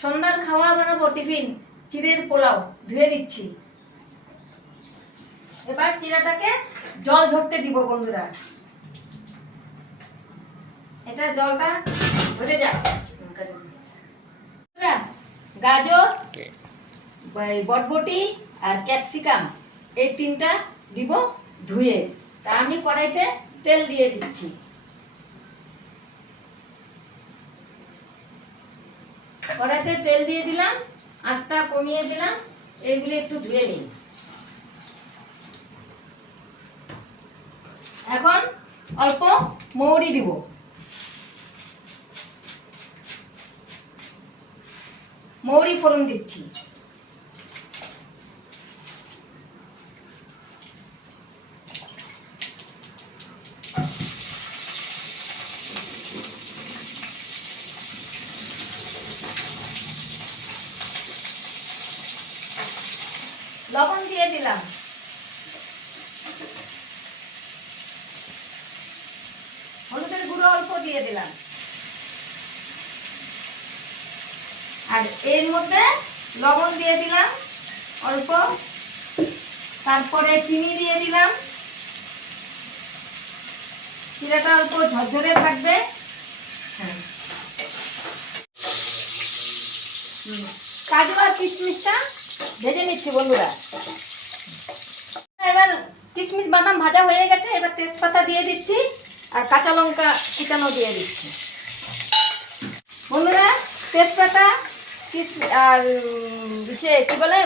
সন্ধ্যার খাওয়া বানাবো টিফিন, চিড়ের পোলাও ধুয়ে নিচ্ছি। এবার চিড়াটাকে জল ঝরতে দিব বন্ধুরা। এটা জলটা ঝরে যাক। গাজর, বরবটি আর ক্যাপসিকাম এই তিনটা দিব ধুয়ে। তা আমি কড়াইতে তেল দিয়ে দিচ্ছি। কড়াইতে তেল দিয়ে দিলাম, আঁচটা কমিয়ে দিলাম। এইগুলি একটু ধুয়ে নিই। এখন অল্প মৌরি দিব। মৌরি ফোড়ন দিচ্ছি। লবণ দিয়ে দিলাম। হলুদের গুঁড়ো অল্প দিয়ে দিলাম। আর এর মধ্যে লবণ দিয়ে দিলাম অল্প, তারপরে চিনি দিয়ে দিলাম। চিড়াটা অল্প ঝরঝরে থাকবে। কাজু আর কিশমিশটা ভেজে নিচ্ছি বন্ধুরা। এবার কিশমিশ বাদাম ভাজা হয়ে গেছে। এবার তেজপাতা দিয়ে দিচ্ছি আর কাঁচা লঙ্কা কুচানো দিয়ে দিচ্ছি। বন্ধুরা তেজপাতা আর কি বলে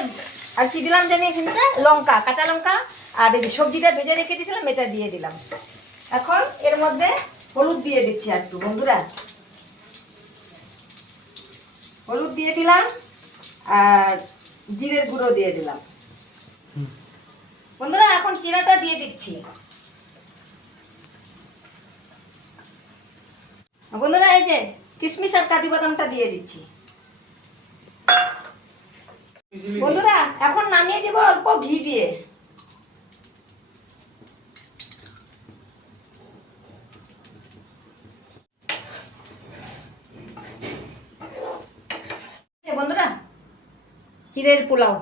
আর কি দিলাম জানি এখানটা, লঙ্কা, কাঁচা লঙ্কা আর এই সবজিটা ভেজে রেখে দিয়েছিলাম এটা দিয়ে দিলাম। এখন এর মধ্যে হলুদ দিয়ে দিচ্ছি একটু বন্ধুরা। হলুদ দিয়ে দিলাম আর জিরের গুঁড়ো দিয়ে দিলাম বন্ধুরা। এখন চিড়াটা দিয়ে দিচ্ছি বন্ধুরা। এই যে কিশমিশ আর কাজু বাদামটা দিয়ে দিচ্ছি বন্ধুরা। এখন নামিয়ে দিব অল্প ঘি দিয়ে। বন্ধুরা চিড়ের পোলাও